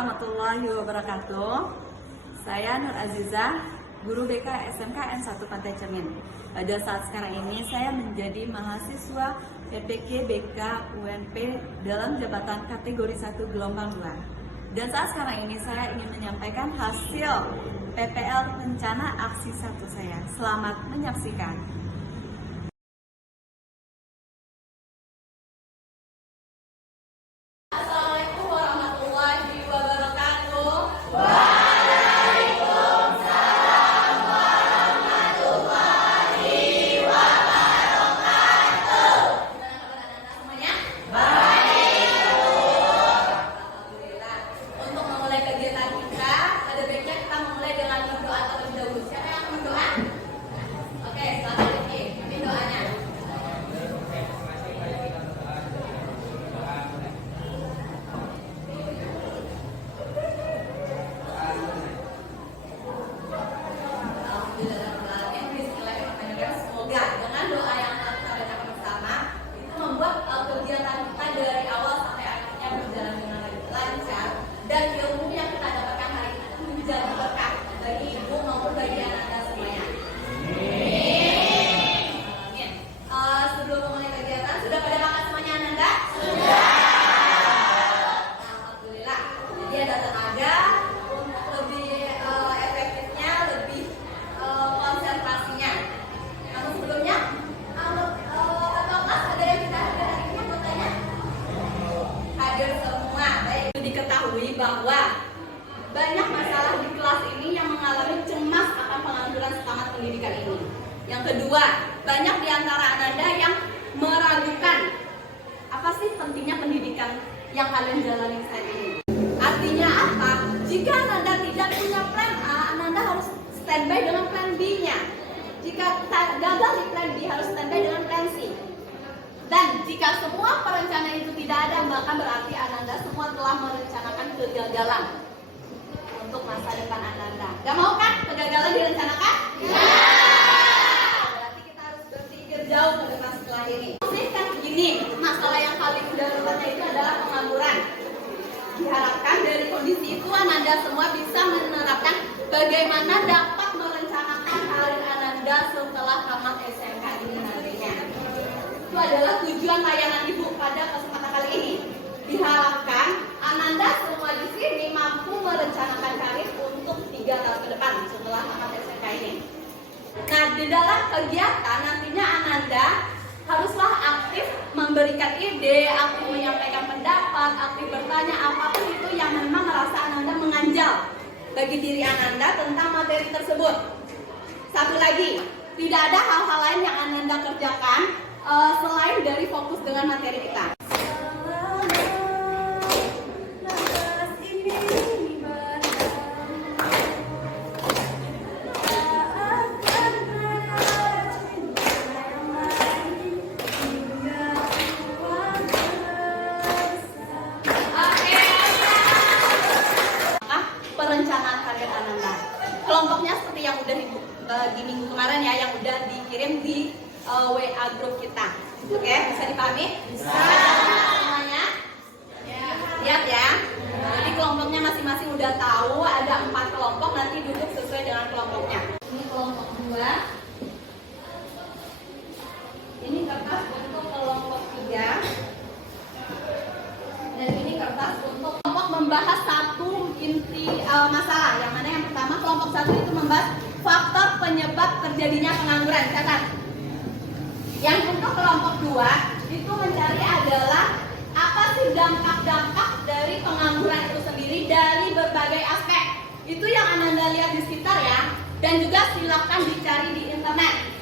warahmatullahi wabarakatuh. Saya Nur Azizah, guru BK SMKN 1 Pantai Cermin. Pada saat sekarang ini saya menjadi mahasiswa PPK BK UNP dalam jabatan kategori 1 gelombang 2. Dan saat sekarang ini saya ingin menyampaikan hasil PPL rencana aksi 1 saya. Selamat menyaksikan. Assalamualaikum warahmatullahi wabarakatuh. Semuanya? Alhamdulillah. Untuk memulai kegiatan kita, ada baiknya kita memulai dengan berdoa terlebih dahulu. Siapa yang akan berdoa? Oke, silakan Rifki. Ini doanya. Semoga dengan doa yang telah kita bacakan bersama itu membuat kegiatan kita dari awal sampai akhirnya berjalan dengan lancar, dan ilmu yang kita dapatkan hari ini itu menjadi berkah bagi ibu maupun bagi anak-anak semuanya. Amin. Sebelum memulai kegiatan, sudah pada makan semuanya, Ananda? Sudah. Alhamdulillah. Jadi ada tenaga untuk lebih efektifnya, lebih konsentrasinya. Namun sebelumnya, ketua kelas ada yang kita hadir hari ini anggotanya? Hadir semua. Baik. Diketahui bahwa banyak masalah di kelas ini yang mengalami cemas akan pengangguran setamat pendidikan ini. Yang kedua, banyak di antara Ananda yang meragukan apa sih pentingnya pendidikan yang kalian jalani saat ini. Artinya apa? Jika Ananda tidak punya plan A, Ananda harus standby dengan plan B-nya. Jika gagal di plan B, harus standby dengan plan C. Dan jika semua perencanaan itu tidak ada, maka berarti Ananda semua telah merencanakan kegagalan untuk masa depan Ananda. Gak mau kan kegagalan direncanakan? Ya. Berarti kita harus berpikir jauh ke depan setelah ini. Kan begini, masalah yang paling daruratnya itu adalah pengangguran. Diharapkan dari kondisi itu Ananda semua bisa menerapkan bagaimana dapat merencanakan karir Ananda setelah tamat SMK ini nantinya. Itu adalah tujuan layanan Ibu pada kesempatan kali ini. Diharapkan Ananda semua di sini mampu merencanakan karir untuk 3 tahun ke depan setelah tamat SMK ini. Nah, di dalam kegiatan nantinya Ananda haruslah aktif memberikan ide, aktif menyampaikan pendapat, aktif bertanya apapun itu yang memang merasa Ananda menganjal bagi diri Ananda tentang materi tersebut. Satu lagi, tidak ada hal-hal lain yang Ananda kerjakan selain dari fokus dengan materi kita. Perencanaan karir Ananda. Kelompoknya seperti yang udah di minggu kemarin ya, yang udah dikirim di WA grup kita. Oke, bisa dipahami? Bisa. Semuanya? Lihat ya. Jadi kelompoknya masing-masing udah tahu, ada 4 kelompok, nanti duduk sesuai dengan kelompoknya. Ini kelompok 2. Ini kertas untuk kelompok 3. Dan ini kertas untuk kelompok membahas satu inti masalah. Yang mana yang pertama, kelompok 1 itu membahas faktor penyebab terjadinya pengangguran. Catat. Yang untuk kelompok 2 itu mencari adalah apa sih dampak-dampak dari pengangguran itu sendiri dari berbagai aspek. Itu yang Ananda lihat di sekitar ya. Dan juga silakan dicari di internet.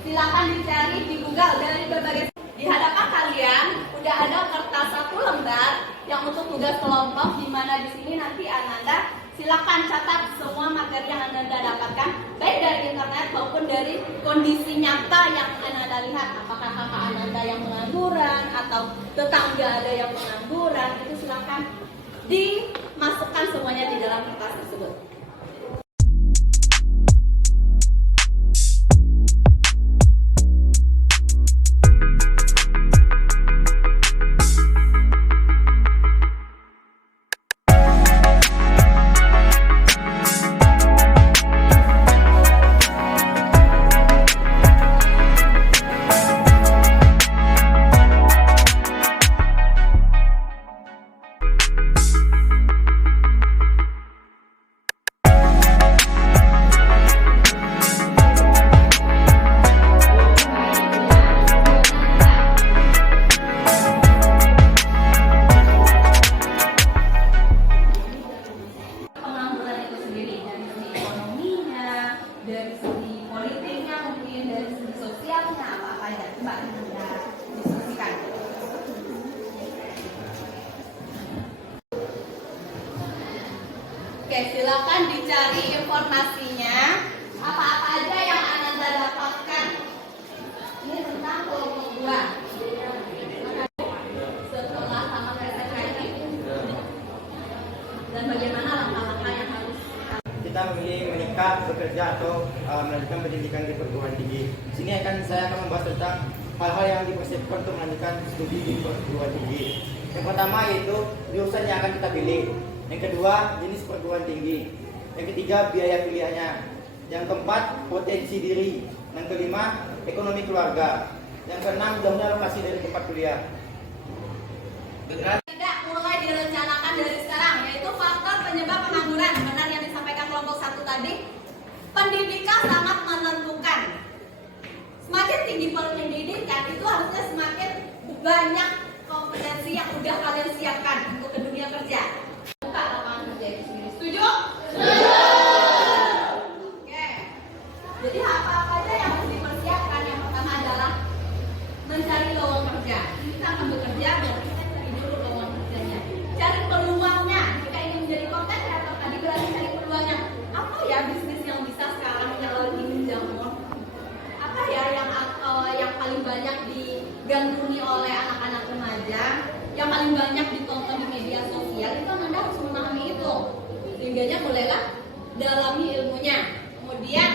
Silakan dicari di Google dari berbagai. Di hadapan kalian udah ada kertas 1 lembar yang untuk tugas kelompok, di mana di sini nanti Ananda silakan catat semua materi yang Ananda dapatkan, baik dari internet maupun dari kondisi nyata yang Ananda lihat. Apakah kakak Ananda yang pengangguran atau tetangga ada yang pengangguran, itu silakan dimasukkan semuanya di dalam kertas tersebut. Coba Anda diskusikan. Oke, silakan dicari informasinya. Apa-apa aja yang Anda dapatkan. Ini tentang kelompok 2. Setelah tamat SMK dan bagaimana langkah-langkah yang harus kita memilih menikah, bekerja atau melanjutkan pendidikan di perguruan tinggi. Sini saya akan membahas tentang hal-hal yang dipersiapkan untuk melanjutkan studi di perguruan tinggi. Yang pertama yaitu jurusan yang akan kita pilih. Yang kedua, jenis perguruan tinggi. Yang ketiga, biaya pilihannya. Yang keempat, potensi diri. Yang kelima, ekonomi keluarga. Yang keenam, jauhnya lokasi dari tempat kuliah. tidak mulai direncanakan dari sekarang, yaitu faktor penyebab pengangguran. Benar yang disampaikan kelompok 1 tadi. Pendidikan sangat menentukan. Semakin tinggi pendidikan itu harusnya semakin banyak kompetensi yang udah kalian siapkan untuk ke dunia kerja. Buka lapangan kerja itu sendiri. Setuju? Setuju. Oke. Jadi apa-apa aja yang harus dipersiapkan. Yang pertama adalah mencari lowongan kerja. Kita akan bekerja, berarti kita cari dulu lowongan kerjanya. Cari peluangnya. Jika ingin menjadi content creator tadi berarti cari peluangnya. Apa ya bisnis yang bisa sekarang yang lagi menjamur? Apa ya yang paling banyak digandrungi oleh anak-anak remaja, yang paling banyak ditonton di media sosial? Itu Anda harus memahami itu. Sehingganya mulailah dalami ilmunya. Kemudian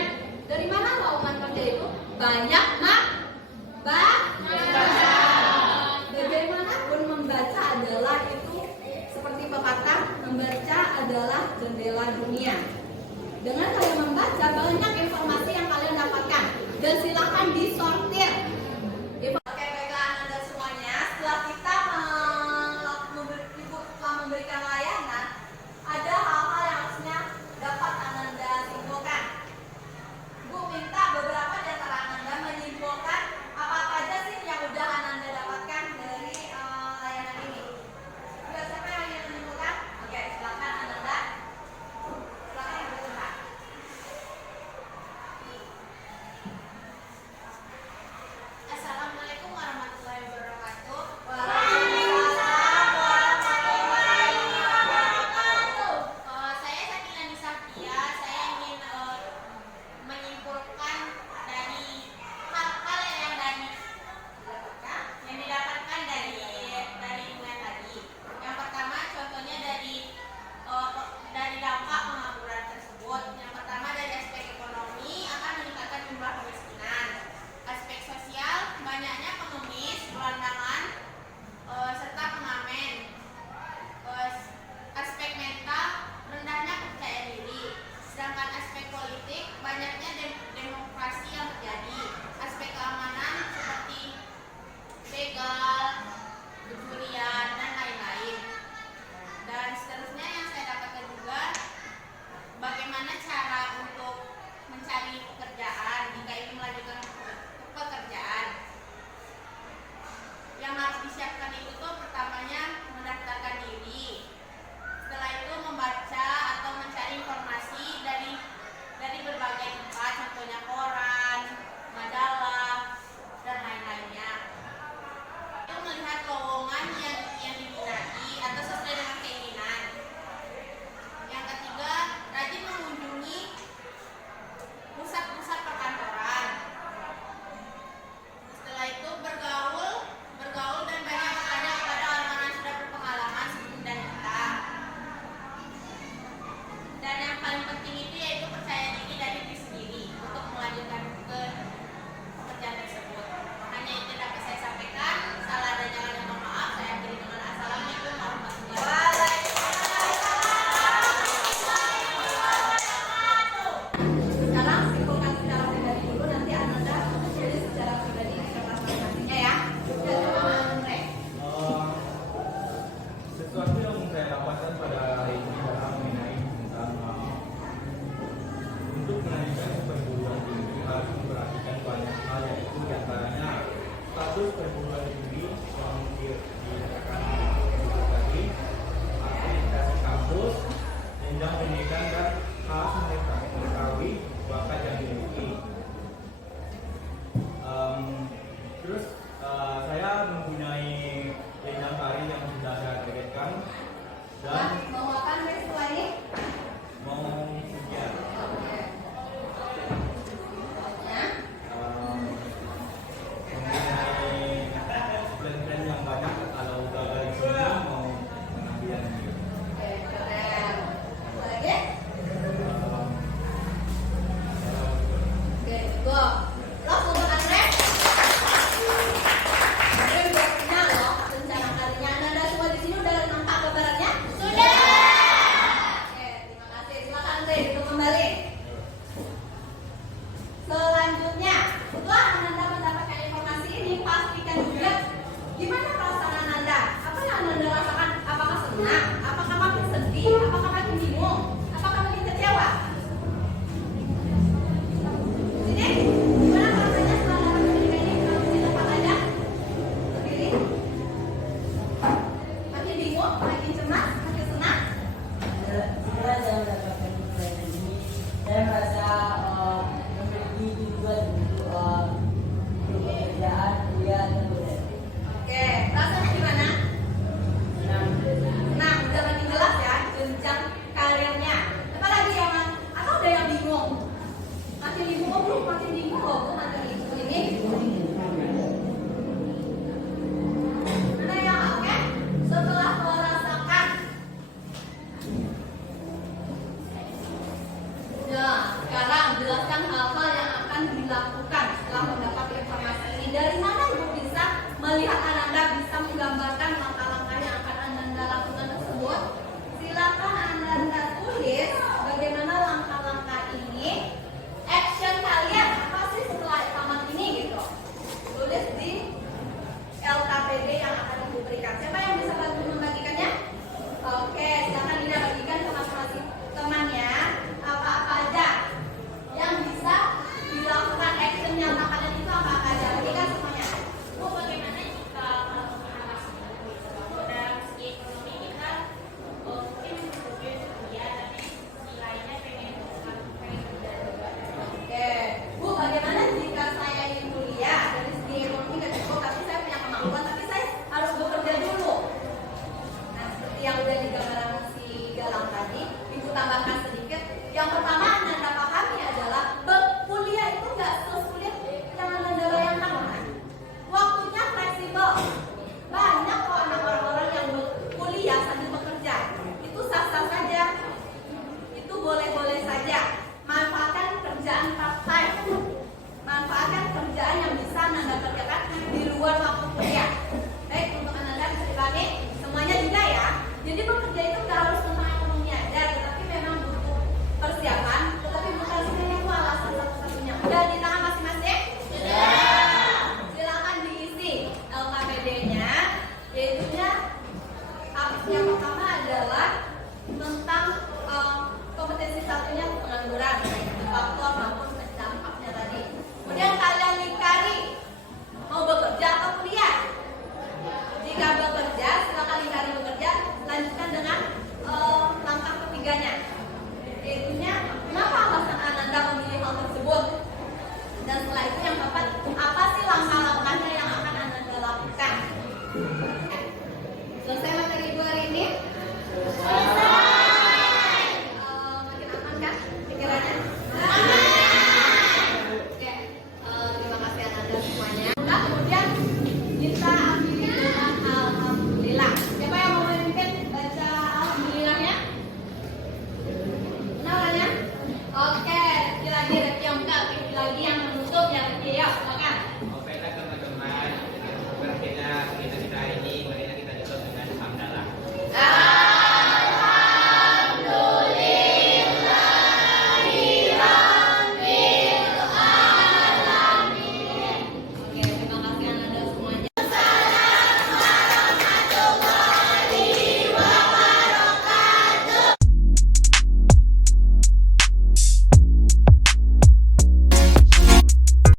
dari mana lowongan kerja itu? Banyak baca. Bagaimanapun membaca adalah itu seperti pepatah, membaca adalah jendela dunia. Dengan kalian membaca banyak informasi yang kalian dapatkan dan silakan disortir. Oke, baiklah Anda semuanya. Setelah kita memberikan layanan, ada hal-hal yang harusnya dapat Anda simpulkan. Bu minta beberapa di antara Anda menyimpulkan apa aja sih yang udah Anda dapatkan dari layanan ini. Sudah siapa yang ingin menyimpulkan? Oke, silakan Anda. Silakan bergerak. Assalamualaikum warahmatullahi wabarakatuh. Waalaikumsalam warahmatullahi wabarakatuh. Saya Sakila Nisafia. Saya ingin menyimpulkan dari hal-hal yang didapatkan dari mulai tadi. Yang pertama, contohnya dari dampak pengangguran tersebut. Yang pertama dari aspek ekonomi akan meningkatkan jumlah kemiskinan. Aspek sosial, banyaknya pengemis, gelandangan, serta pengamen. Aspek mental, rendahnya percaya diri. Sedangkan aspek politik, banyaknya demokrasi yang terjadi. Aspek keamanan seperti begal, pencurian, dan lain-lain. Dan seterusnya yang saya dapatkan juga, bagaimana cara untuk mencari pekerjaan jika ingin melanjutkan pekerjaan. Yang harus disiapkan itu tuh pertamanya mendaftarkan diri. Setelah itu membaca atau mencari informasi dari berbagai tempat loh Bu, materi ibu ini. Mana yang oke? Setelah merasakan. Nah, sekarang jelaskan hal-hal yang akan dilakukan setelah mendapat informasi ini. Dari mana Ibu bisa melihat Ananda bisa menggambarkan langkah-langkah yang akan Ananda lakukan tersebut? Silakan Ananda tulis bagaimana langkah-langkah ini. Action kalian apa sih setelah tamat ini gitu? Tulis di LKPD yang akan Ibu berikan. Siapa yang bisa bantu membagikannya? Oke, silakan Ida bagikan ke masing-masing temannya. Apa-apa aja yang bisa dilakukan, action yang kalian itu apa aja? Bagikan semuanya. Bu, bagaimana jika anak tersebut dalam segi ekonomi kita mungkin tujuan kuliah tapi nilainya pengen kerja juga. Oke, Bu, bagaimana jika saya ingin kuliah dari segi ekonomi nggak cukup, tapi saya punya kemampuan, tapi saya harus bekerja dulu. Nah, seperti yang udah digambarkan si Galang tadi, Ibu tambahkan sedikit. Yang pertama Anda pahami adalah kuliah itu nggak sesulit yang Anda bayangkan. Waktunya fleksibel. Banyak kok anak orang-orang yang kuliah sambil bekerja. Itu sah-sah saja. Itu boleh-boleh saja. Manfaatkan kerjaan part-time. Manfaatkan kerjaan yang bisa Anda kerjakan di luar waktu kuliah.